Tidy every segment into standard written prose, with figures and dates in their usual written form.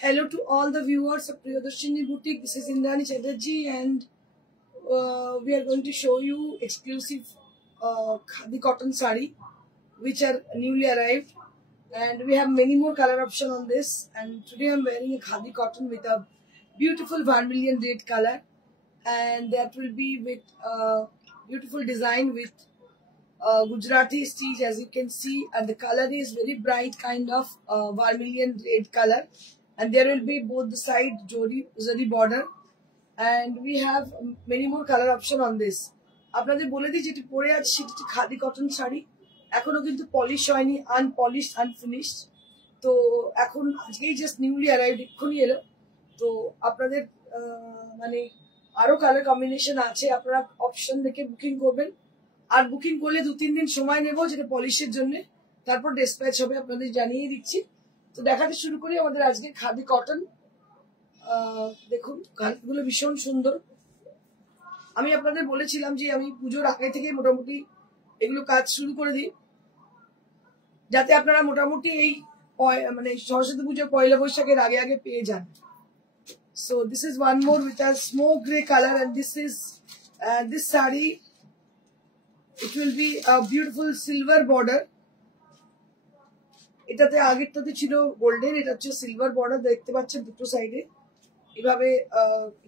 Hello to all the viewers of Priyadarshini Boutique. This is Indrani Chatterjee and we are going to show you exclusive khadi cotton sari which are newly arrived, and we have many more color option on this. And today I am wearing a khadi cotton with a beautiful vermilion red color, and that will be with beautiful design with Gujarati stitch, as you can see, and the color is very bright kind of vermilion red color, and there will be both the side zari border, and we have many more color option on this. আপনাদের বলে দিই যেটি পরে আছে সেটি khadi cotton sari, এখনো কিন্তু polish হয়নি, আনপলিশ আনফিনিশড। তো এখন আজকেই জাস্ট নিউলি অ্যারাইভড, এক্ষুনি এলো। তো আপনাদের মানে আরো কালার কম্বিনেশন আছে, আপনারা অপশন দেখে বুকিং করবেন। আর বুকিং করলে 2-3 দিন সময় নেব যেটা পলিশের জন্য, তারপর ডিসপ্যাচ হবে, আপনাদের জানিয়ে দিচ্ছি। তো দেখাতে শুরু করি আমাদের আজকে খাদি কটন। দেখুন কালারগুলো ভীষণ সুন্দর। আমি আপনাদের বলেছিলাম যে আমি পুজোর আগে থেকে মোটামুটি এগুলো কাজ শুরু করে দিই, যাতে আপনারা মোটামুটি এই মানে সরস্বতী পুজো পয়লা বৈশাখের আগে আগে পেয়ে যান। So this is one more with a smoke gray color, and this is this saree. It will be a beautiful silver border. এটাতে আগেরটাতে ছিল গোল্ডেন, এটা হচ্ছে সিলভার বর্ডার, দেখতে পাচ্ছেন দুটো সাইডে। এভাবে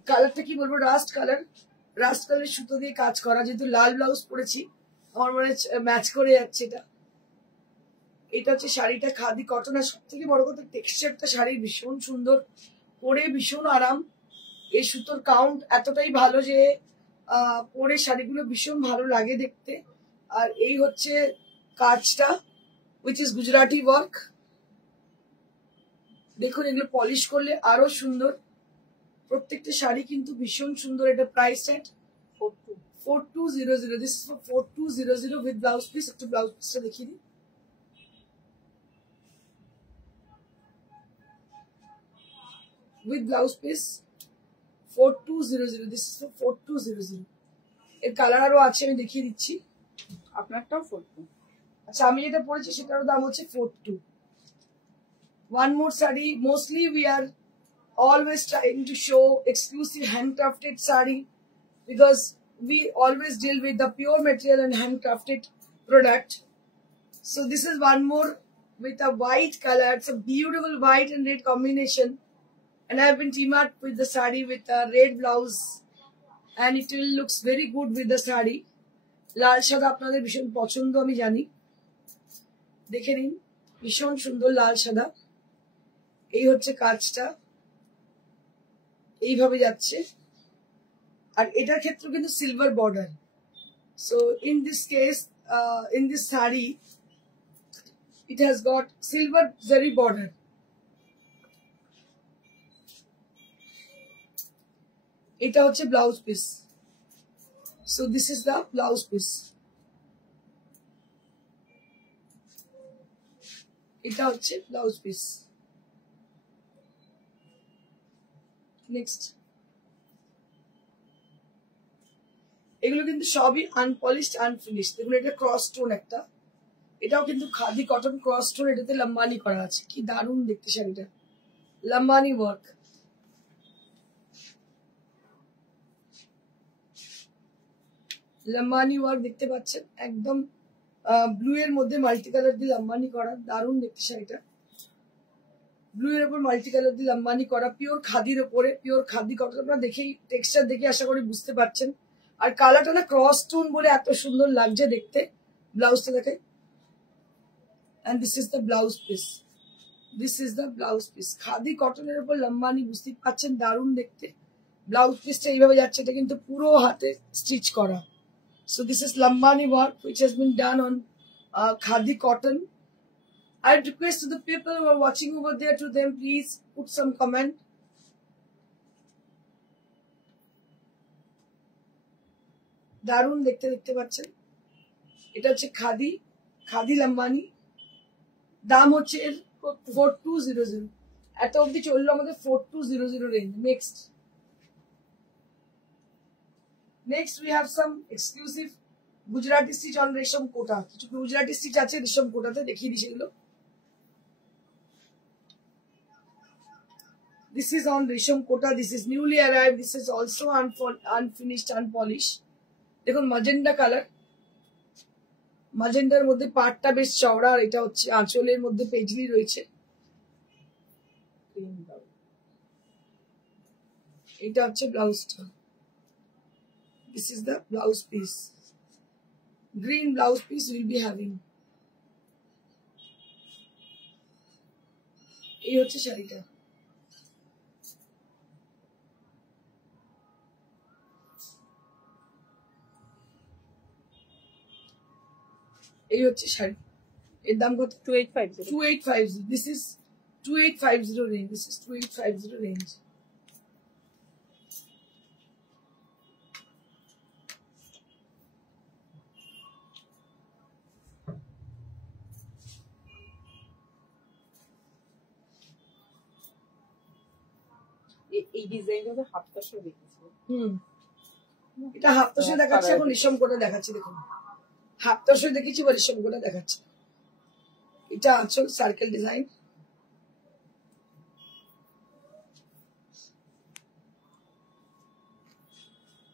কালারটা কি বলবো, রাস্ট কালার সুতো দিয়ে কাজ করা, যেহেতু লাল ব্লাউজ পরেছি আমার মনে ম্যাচ করে যাচ্ছে এটা। এটা হচ্ছে শাড়িটা খাদি কটন, আর সব থেকে বড় কথা টেক্সচারটা শাড়ির ভীষণ সুন্দর, পরে ভীষণ আরাম। এই সুতোর কাউন্ট এতটাই ভালো যে পরে শাড়িগুলো ভীষণ ভালো লাগে দেখতে। আর এই হচ্ছে কাজটা, which is Gujarati work. দেখুন এগুলো পলিশ করলে আরো সুন্দর, প্রত্যেকটা শাড়ি কিন্তু ভীষণ সুন্দর। এটা price at 4200। This is for 4200 with blouse piece. একটু ব্লাউজ পিসটা দেখিয়ে দিই। With blouse piece 4200। This is for 4200। এর কালার আরো আছে, আমি দেখিয়ে দিচ্ছি। আপনারটাও 42। আচ্ছা, আমি যেটা পরেছি সেটার দাম হচ্ছে 42। One more sari. Mostly we are always trying to show exclusive handcrafted sari because we always deal with the pure material and handcrafted product. So this is one more with a white color. It's a beautiful white and red combination, and I have been teamed up with the sari with a red blouse, and it will looks very good with the sari. লাল সাদা আপনাদের ভীষণ পছন্দ আমি জানি, দেখে নিন ভীষণ সুন্দর লাল সাদা। এই হচ্ছে কাজটা, এইভাবে যাচ্ছে, আর এটার ক্ষেত্রে কিন্তু silver border. So in this case in this sari it has got silver জারি বর্ডার। এটা হচ্ছে blouse piece. So this is the blouse piece. এটা হচ্ছে ব্লাউজ পিস। নেক্সট, এগুলো কিন্তু সবই আনপলিশড আনফিনিশড। দেখুন এটা ক্রস স্টোন একটা, এটাও কিন্তু খাদি কটন ক্রস স্টোন, এটাতে লম্বানি করা আছে। কি দারুণ দেখতে শাড়িটা, লম্বানি ওয়ার্ক। লম্বানি ওয়ার্ক দেখতে পাচ্ছেন, একদম ব্লু এর মধ্যে মাল্টি কালার দিয়ে লম্বানি করা, দারুণ দেখতে শাড়িটা। ব্লু এর উপর মাল্টি কালার দিয়ে লম্বানি করা, পিওর খাদির উপরে, পিওর খাদি কটন। আপনারা দেখেই টেক্সচার দেখে আশা করি বুঝতে পারছেন। আর কালারটা না ক্রস স্টোন বলে এত সুন্দর লাগছে দেখতে। ব্লাউজটা দেখে, and this is the blouse piece. This is the blouse piece. Khadi কটনের উপর লম্বানি, বুঝতে পারছেন দারুণ দেখতে। ব্লাউজ পিসটা এইভাবে যাচ্ছে, এটা কিন্তু পুরো হাতে স্টিচ করা। So this is Lambani work which has been done on khadi cotton. I request to the people who are watching over there, to them please put some comment. দারুণ দেখতে পাচ্ছেন। এটা হচ্ছে খাদি লম্বানি। দাম হচ্ছে এর 4200। এত অবধি চললো আমাদের 4200 range. Next we have some exclusive Gujarati stitch on রেশম কোটা। কিছু গুজরাটি স্টিচ আছে রেশম কোটাতে, দেখিয়ে দিই সেগুলো। This is on Resham Kota. This is newly arrived. This is also unfinished, unpolished. দেখুন magenta color. Magentaর মধ্যে পাটটা বেশ চওড়া, আর এটা হচ্ছে আঁচলের মধ্যে পেজলি রয়েছে। এটা হচ্ছে ব্লাউজটা। This is the blouse piece. Green blouse piece will be having. এই হচ্ছে শাড়িটা। এই হচ্ছে শাড়ি। এর দাম কত? 2850. 2850. This is 2850 range. This is 2850 range. এই ডিজাইনটা হাফ তাসে দেখেছি। এটা হাফ তাসে দেখাচ্ছে, এখন রেশম করে দেখাচ্ছি। দেখুন হাফ তাসে দেখেছি বা রেশম করে দেখাচ্ছি। এটা আঁচল circle design.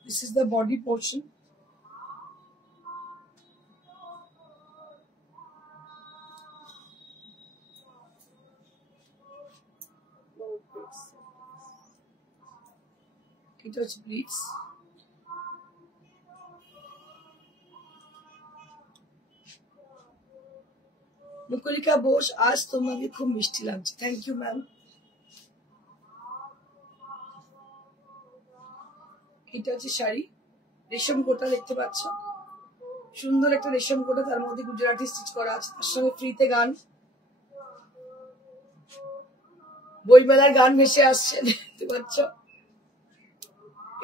This is the body portion. এটা হচ্ছে প্লিটস। মুকলিকা বোস, আজ তোমাকে খুব মিষ্টি লাগছে। Thank you ma'am. এটা হচ্ছে শাড়ি, রেশম কোটা দেখতে পাচ্ছ, সুন্দর একটা রেশম কোটা, তার মধ্যে গুজরাটি স্টিচ করা আছে, তার সঙ্গে ফ্রিতে গান, বইমেলার গান ভেসে আসছে দেখতে পাচ্ছ।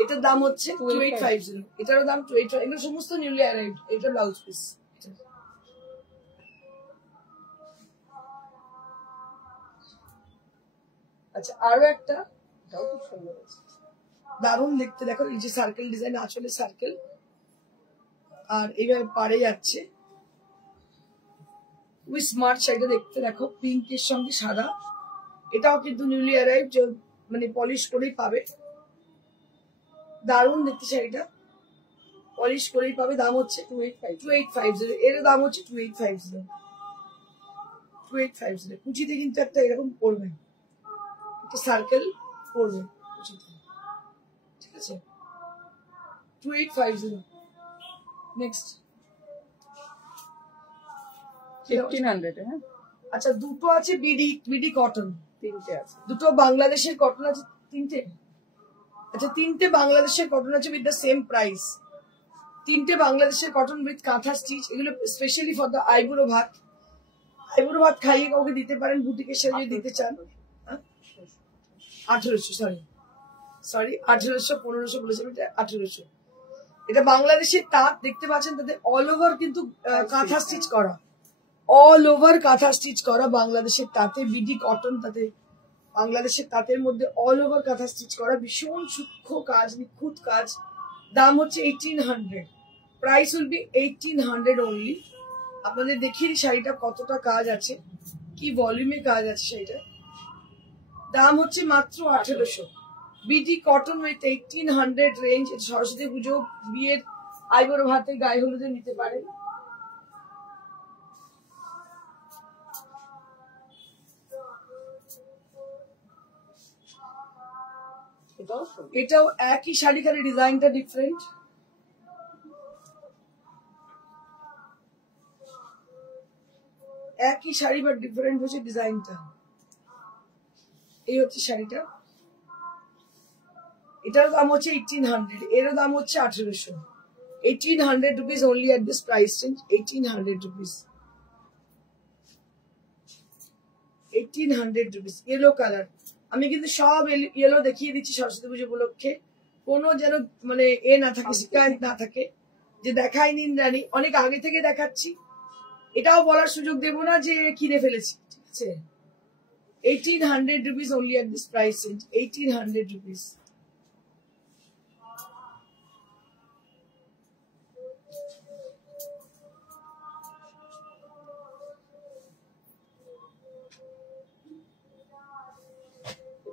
এটার দাম হচ্ছে 2850। এটারও দাম 2850। এগুলো সমস্ত নিউলি অ্যারাইভড। এটা ব্লাউজ পিস। আচ্ছা আরো একটা, এটাও খুব সুন্দর আছে, দারুণ দেখতে। দেখো এই যে সার্কেল ডিজাইন, আসলে সার্কেল, আর এইভাবে পাড়ে যাচ্ছে। খুবই স্মার্ট শাড়িটা দেখতে। দেখো পিঙ্কের সঙ্গে সাদা। এটাও কিন্তু নিউলি অ্যারাইভ, মানে পলিশ করেই পাবে। দারুণ দেখতে শাড়িটা, পলিশ করেই পাবে। দাম হচ্ছে 2850। এর দাম হচ্ছে 2850। 2850 কুচিতে কিন্তু একটা এরকম পড়বে, একটা সার্কেল পড়বে কুচিতে, ঠিক আছে। 2850। নেক্সট 1500। হ্যাঁ আচ্ছা, দুটো আছে বিডি কটন, তিনটে আছে। দুটো বাংলাদেশের কটন আছে, তিনটে। আচ্ছা তিনটে বাংলাদেশের কটন আছে উইথ দ্য সেম প্রাইস। তিনটে বাংলাদেশের কটন উইথ কাঁথা স্টিচ। এগুলো স্পেশালি ফর দ্য আইবুড়ো ভাত। আইবুড়ো ভাত খাইয়ে কাউকে দিতে পারেন, বুটিকে সেজে দিতে চান। 1800, সরি 1800, 1500 বলেছিলাম, এটা 1800। এটা বাংলাদেশের তাঁত দেখতে পাচ্ছেন, তাতে অল ওভার কিন্তু কাঁথা স্টিচ করা, অল ওভার কাঁথা স্টিচ করা বাংলাদেশের তাঁতে, বিডি কটন, তাতে বাংলাদেশের তাঁতের মধ্যে অল ওভার কাঁথা স্টিচ করা, ভীষণ সূক্ষ্ম কাজ, নিখুঁত কাজ। দাম হচ্ছে 1800। Price will be 1800 only. আপনাদের দেখিয়ে শাড়িটা কতটা কাজ আছে, কি ভলিউমে কাজ আছে শাড়িটা। দাম হচ্ছে মাত্র 1800। BD cotton with 1800 range. Saraswati পুজো, বিয়ের, আইবুড়ো ভাতে, গায়ে হলুদে নিতে পারেন। এটাও একই শাড়ি, খালি ডিজাইনটা ডিফারেন্ট। একই শাড়ি বাট ডিফারেন্ট হচ্ছে ডিজাইনটা। এই হচ্ছে শাড়িটা। এটার দাম হচ্ছে 1800। এরও দাম হচ্ছে 1800। 1800 rupees only at this price range. 1800 rupees. 1800 rupees. Yellow colour. আমি কিন্তু সব ইয়েলো দেখিয়ে দিচ্ছি সরস্বতী পুজো উপলক্ষে, কোনো যেন মানে না থাকে, শিকায়ত না থাকে যে দেখাইনি রানী, অনেক আগে থেকে দেখাচ্ছি। এটাও বলার সুযোগ দেব না যে কিনে ফেলেছি, ঠিক আছে। 1800 rupees only at this price range. 1800 rupees.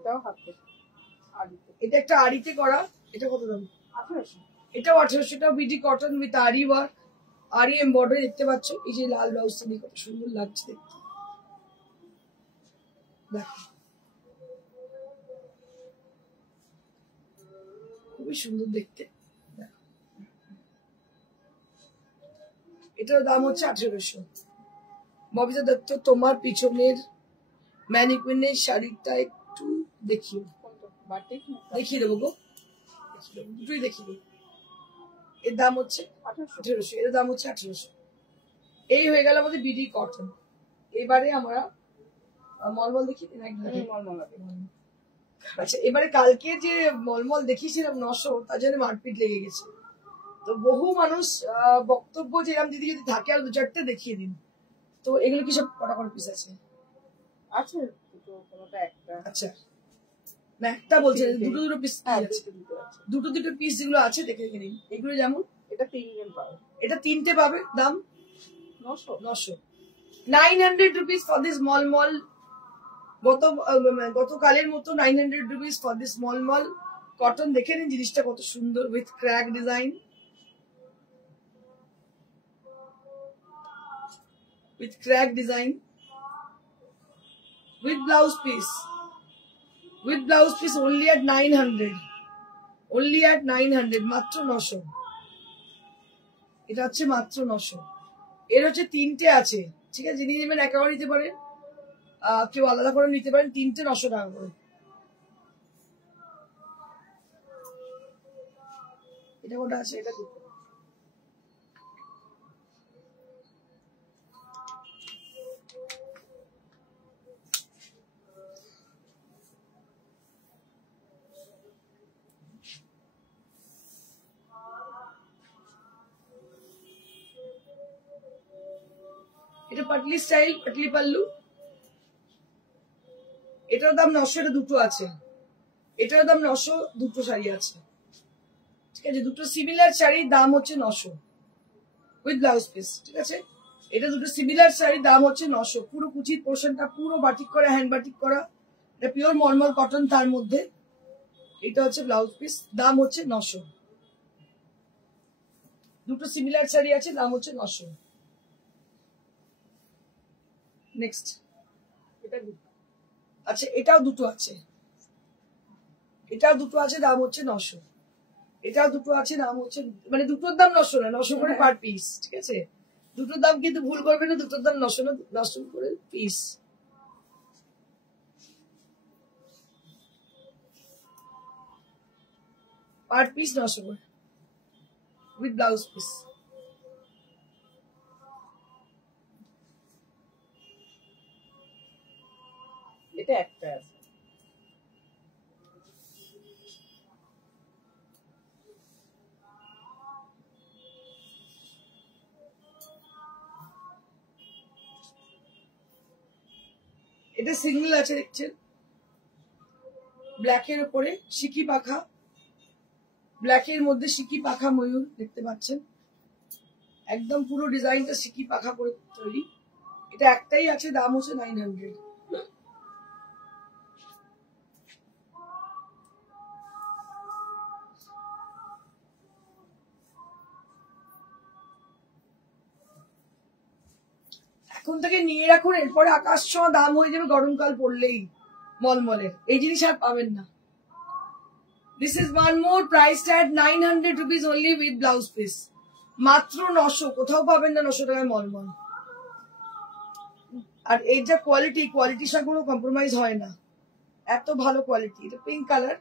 এটাও হাত থেকে আড়িতে। এটা একটা আড়িতে করা। এটা কত দাম? 1800। এটাও 1800 টাকা। বিডি কটন উইথ আরি ওয়ার্ক, আরি এমব্রয়ডারি দেখতে পাচ্ছ। এই যে লাল ব্লাউজটা দিয়ে কত সুন্দর লাগছে দেখতে, দেখো খুবই সুন্দর দেখতে। এটার দাম হচ্ছে 1800। ববিতা দত্ত, তোমার পিছনের ম্যানিকুইনের শাড়িটা একটু দেখিও। দেখিয়ে দেবো গো, দুটোই দেখিয়ে দেবো। এর দাম হচ্ছে 1800, এর দাম হচ্ছে 1800। এই হয়ে গেল আমাদের বিডি কটন। এবারে আমরা মলমল দেখি। আচ্ছা, এবারে কালকে যে মলমল দেখিয়েছিলাম 900, তার জন্য মারপিট লেগে গেছে। তো বহু মানুষ বক্তব্য যে এরকম দিদি যদি থাকে আর 2-4টে দেখিয়ে দিন। তো এগুলো কি সব কটা করে পিস আছে? আছে দুটো, কোনটা একটা। আচ্ছা, না একটা বলছে দুটো দুটো পিস আছে, দুটো দুটো পিস যেগুলো আছে দেখে দেখে নিন। এগুলো যেমন এটা 3 পাবে, এটা 3টে পাবে, দাম 900। 900 rupees for this small mall। গতকালের মতো 900 rupees for this small mall cotton. দেখে নিন জিনিসটা কত সুন্দর, with crack design, with crack design, with blouse piece, only at 900, only at 900, মাত্র 900। এটা হচ্ছে মাত্র 900। এর হচ্ছে 3টে আছে, ঠিক আছে? যিনি নেবেন একেবারে নিতে পারেন, কেউ আলাদা করে নিতে পারেন। 3টে 900 টাকা করে। এটা কোনটা আছে? এটা দুটো। এটা পাটলি স্টাইল, পাটলি পাল্লু। এটার দাম 900, এটা দুটো আছে। এটার দাম 900, দুটো শাড়ি আছে, ঠিক আছে? দুটো সিমিলার শাড়ির দাম হচ্ছে 900 উইথ ব্লাউজ পিস, ঠিক আছে? এটা দুটো সিমিলার শাড়ির দাম হচ্ছে 900। পুরো কুচির পোর্শনটা পুরো বাটিক করা, হ্যান্ড বাটিক করা। এটা পিওর মলমল কটন, তার মধ্যে এটা হচ্ছে ব্লাউজ পিস, দাম হচ্ছে 900। দুটো সিমিলার শাড়ি আছে, দাম হচ্ছে 900। নেক্সট, এটা আচ্ছা এটাও দুটো আছে, এটাও দুটো আছে, দাম হচ্ছে 900। এটাও দুটো আছে, দাম হচ্ছে, মানে দুটোর দাম 900 না, 900 করে পার পিস, ঠিক আছে? দুটোর দাম কিন্তু ভুল করবে না, দুটোর দাম 900 না, 900 করে পিস। পার পিস 900 করে উইথ ব্লাউজ পিস। এটা একটা আছে। এটা সিঙ্গেল আছে, দেখছেন? ব্ল্যাকের উপরে সিকি পাখা, ব্ল্যাকের মধ্যে সিকি পাখা ময়ূর দেখতে পাচ্ছেন। একদম পুরো ডিজাইনটা সিকি পাখা করে তৈরি। এটা একটাই আছে, দাম হচ্ছে 900। এখন থেকে নিয়ে রাখুন, এরপরে আকাশ ছোঁয়া দাম হয়ে যাবে গরমকাল পড়লেই মলমলের। এই জিনিস আর পাবেন না। This is one more priced at 900 rupees only with blouse piece। মাত্র 900, কোথাও পাবেন না 900 টাকায় মলমল। আর এই যে কোয়ালিটির সঙ্গে কোনো কম্প্রোমাইজ হয় না, এত ভালো কোয়ালিটি। এটা পিঙ্ক কালার,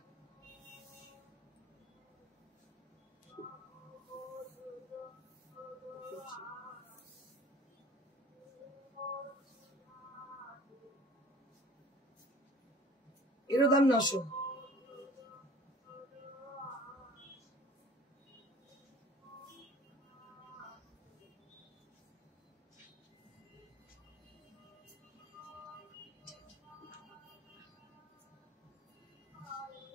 এরও দাম 900।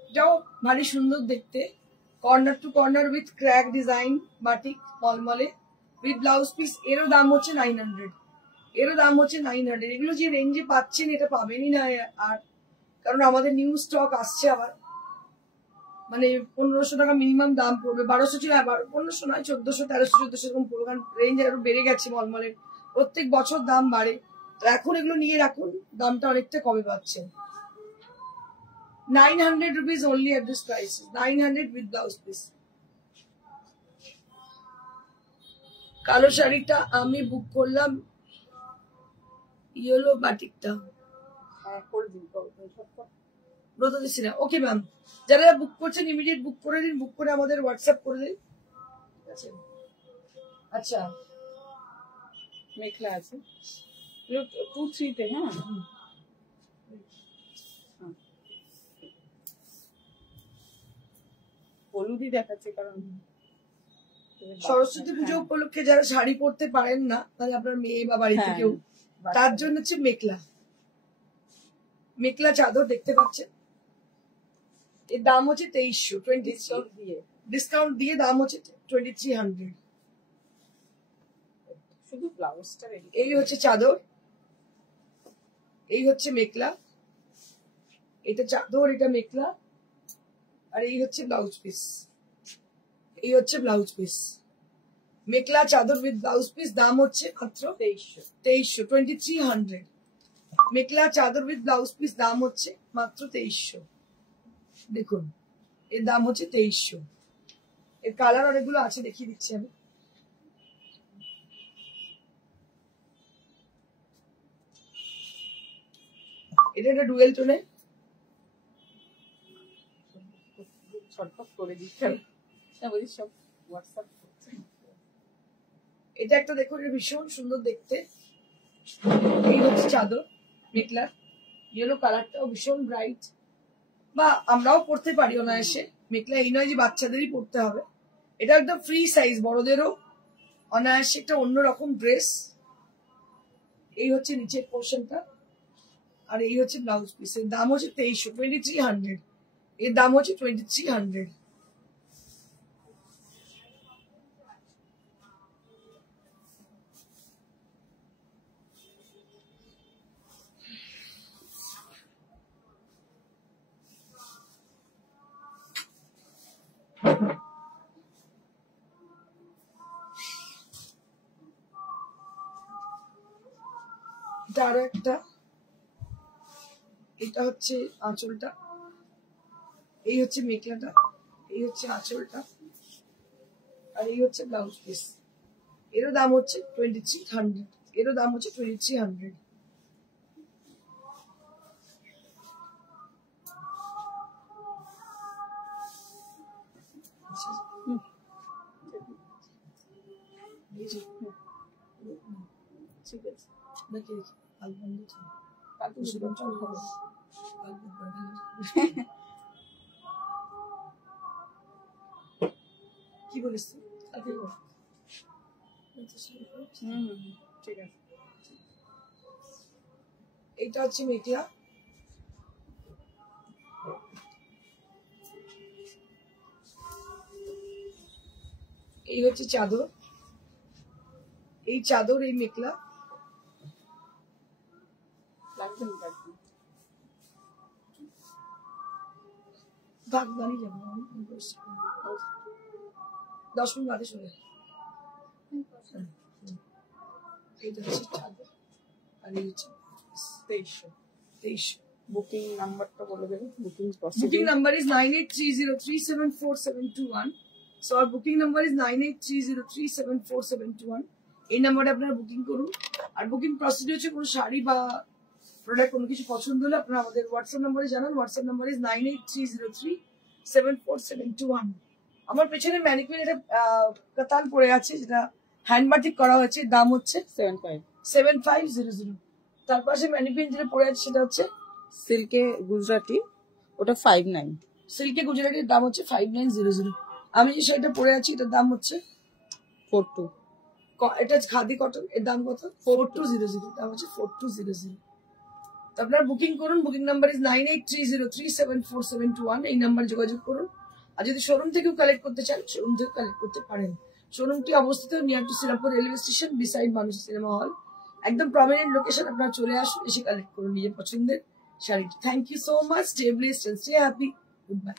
এটাও ভারী সুন্দর দেখতে, corner to corner with crack design, batik মলমলে উইথ ব্লাউজ পিস। এরও দাম হচ্ছে 900, এরও দাম হচ্ছে 900। এগুলো যে রেঞ্জে পাচ্ছেন এটা পাবেনই না আর কারণ আমাদের নিউ স্টক আসছে আবার, মানে 1500 টাকা মিনিমাম দাম পড়বে। 1200 ছিল, 1500 নয় 1400 1300 1400 এরকম পড়বে, কারণ রেঞ্জ আরো বেড়ে গেছে মলমলের, প্রত্যেক বছর দাম বাড়ে। তো এখন এগুলো নিয়ে রাখুন, দামটা অনেকটা কমে পাচ্ছেন। 900 rupees only at this price, 900 with blouse piece। কালো শাড়িটা আমি বুক করলাম, ইয়েলো বাটিকটা করে দিন ব্রত দিচ্ছি না। ওকে ম্যাম, যারা বুক করছেন ইমিডিয়েট বুক করে দিন, বুক করে আমাদের হোয়াটসঅ্যাপ করে দিন, ঠিক আছে? আচ্ছা, মেখলা আছে 2-3 তে। হ্যাঁ, হলুদই দেখাচ্ছে, কারণ সরস্বতী পুজো উপলক্ষে যারা শাড়ি পরতে পারেন না, তাহলে আপনার মেয়ে বা বাড়িতে কেউ, তার জন্য হচ্ছে মেখলা, মেখলা চাদর দেখতে পাচ্ছেন। এর দাম হচ্ছে 2300, ডিসকাউন্ট দিয়ে দাম হচ্ছে 2300। শুধু ব্লাউজটা রেডি। এই হচ্ছে চাদর, এই হচ্ছে মেখলা, এটা চাদর, এটা মেখলা, আর এই হচ্ছে ব্লাউজ পিস। এই হচ্ছে ব্লাউজ পিস, মেখলা চাদর উইথ ব্লাউজ পিস, দাম হচ্ছে মাত্র 2300, 2300। মেখলা চাদর উইথ ব্লাউজ পিস দাম হচ্ছে মাত্র 2300। দেখুন, এর দাম হচ্ছে 2300। এর কালার অনেকগুলো আছে, দেখিয়ে দিচ্ছি আমি। এটা একটা ডুয়েল টোনে, ছটফট করে দিচ্ছে, বলি সব হোয়াটসঅ্যাপ করছে। এটা একটা দেখুন, এটা ভীষণ সুন্দর দেখতে। এই হচ্ছে চাদর মেখলার, ইয়েলো কালারটাও ভীষণ ব্রাইট, বা আমরাও পড়তে পারি অনায়াসে। মেখলা এই নয় যে বাচ্চাদেরই পড়তে হবে, এটা একদম ফ্রি সাইজ, বড়দেরও অনায়াসে একটা অন্যরকম ড্রেস। এই হচ্ছে নিচের পোর্শনটা, আর এই হচ্ছে ব্লাউজ পিস। এর দাম হচ্ছে 2300, 2300। এর দাম হচ্ছে 2300। আরো একটা, এটা হচ্ছে আঁচলটা, এই হচ্ছে মেখলাটা, এই হচ্ছে আঁচলটা, আর এই হচ্ছে ব্লাউজ পিস। এরও দাম হচ্ছে 2300, এরও দাম হচ্ছে 2300। ঠিক আছে, দেখি কাল বন্ধ থাকে, কাল তো সেরকম চল হবে, কাল কি বলিস কালকে ঠিক আছে। এটা হচ্ছে মেখলা, এই হচ্ছে চাদর, এই চাদর, এই মেখলা। বাগদানি যাবো 10 মিনিট বাদে চলে। এইটা হচ্ছে চাদর, আর এই হচ্ছে 2300। বুকিং নাম্বারটা বলে দেবেন। Booking number is 9830374721. So our booking number is 9830374721. এই নাম্বারে আপনারা বুকিং করুন। আর বুকিং প্রসিডিউর হচ্ছে কোনো শাড়ি বা প্রোডাক্ট কোনো কিছু পছন্দ হলে আপনারা আমাদের হোয়াটসঅ্যাপ নম্বরে জানান। WhatsApp number is 9830374721. আমার পেছনে ম্যানিকুইন একটা কাতান পড়ে আছে, যেটা হ্যান্ড বাটিক করা হয়েছে, দাম হচ্ছে 7500। তার পাশে ম্যানিকুইন যেটা পড়ে আছে সেটা হচ্ছে সিল্কে গুজরাটি, ওটা 59। সিল্কে গুজরাটির দাম হচ্ছে 5900। আমি যে শাড়িটা পরে আছি এটার দাম হচ্ছে 42। এটা খাদি কটন, এর দাম কত? 4200, দাম হচ্ছে 4200। তো আপনারা বুকিং করুন। Booking number is 9830374721। এই নাম্বার যোগাযোগ করুন। আর যদি শোরুম থেকেও কালেক্ট করতে চান, শোরুম থেকে কালেক্ট করতে পারেন। শোরুমটি অবস্থিত near to Shrirampur railway station, beside Manush cinema hall, একদম প্রমিনেন্ট লোকেশন। আপনারা চলে আসুন, এসে কালেক্ট করুন নিজের পছন্দের শাড়িটি। Thank you so much, stay blessed and stay happy, good by.